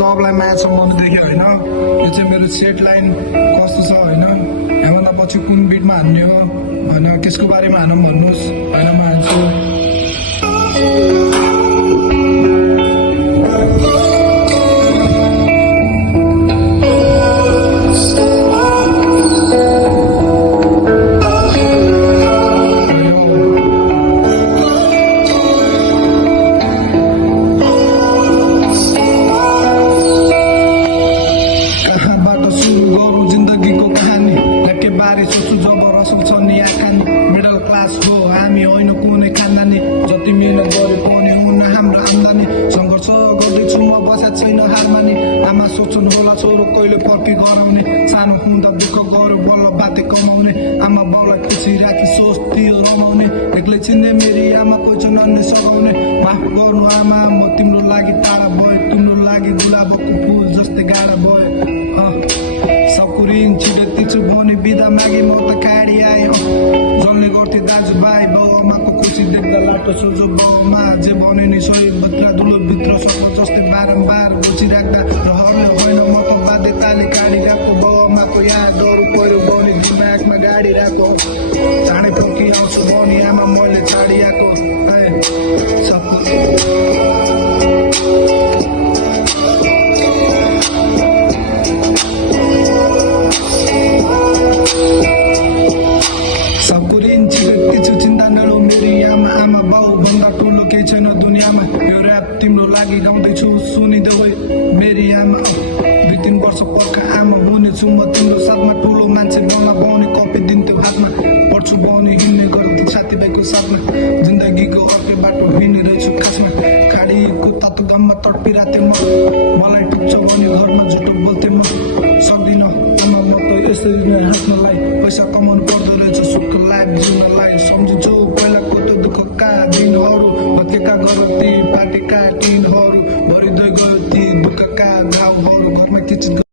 सबलाई म्याच सम्झाउनु देख्यो होइन। यो चाहिँ मेरो सेट लाइन कस्तो छ होइन, यहाँभन्दा पछि कुन बिटमा हान्ने हो होइन, त्यसको बारेमा हानौँ भन्नुहोस् होइन, म हान्छु। जिन्दगीको कहानी लेखे बारे सोच्छु जब रसल छ नि आखानी। मिडल क्लास हो हामी होइन कुनै खानदानी, जति मिहिनेत गरे पनि हुन हाम्रो आम्दानी। सङ्घर्ष गर्दैछु म बसेको छैन हारमानी, आमा सोच्छन् होला छोरो कहिले फर्की गराउने। सानो हुँदा दुःख गर्यो बल्ल बाते कमाउने, आमा बाउलाई खुसी राखी सोच्थ्यो रमाउने। एक्लै चिन्ने मेरी आमा कोही छन् अन्य सघाउने। माफ गर्नु आमा म तिम्रो लागि टाढा भयो, तिम्रो लागि गुलाबको फुल जस्तै गाडा भयो। सकुरिन छिटो छु भने बिदा मागे म त खाडी आयो। जल्ने गर्थे दाजुभाइ बाउ आमाको खुसी देख्दा लाटो सोझो बाउमा जे भने नि सही बत्रा दुलो भित्र सको जस्तै बारम्बार बुझिराख्दा रहर होइन म त बाध्यताले काडिरहेको। बाउ आमाको याद अरू पर्यो भने दिमागमा गाडी राखो। चाँडै फर्की आउँछु भने आमा मैले छाडिआएको चिन्ता नलो मेरी आमा बाउ भन्दा ठुलो केही छैन दुनियाँमा। यो ऱ्याप तिम्रो लागि गाउँदैछु सुनिदेऊ है मेरी आमा। 2-3 वर्ष पर्खा आमा बनेछु म तिम्रो साथमा, ठुलो मान्छे बन्न पाउने कपी दिन्थ्यो हातमा। पढ्छु पाउने हिँड्ने गर्थेँ साथीभाइको साथमा, जिन्दगीको अर्कै बाटो हिँडिरहेछु खासमा। खाडीको तातो घाममा तडपिरहेको म, मलाई टिप्छ भने घरमा झुटो बोल्थेँ म। सक्दिनँ आमा म त यसरी नै हाँस्नलाई, पैसा कमाउनु पर्दो रहेछ सुख लाइफ जिउनलाई। सम्झिन्छु पहिलाको त्यो दुःखका दिनहरू, भत्केका गरती पाटेका टिनहरू, भरिँदै गयो ती दुःखका घाउहरू। घरमा किचित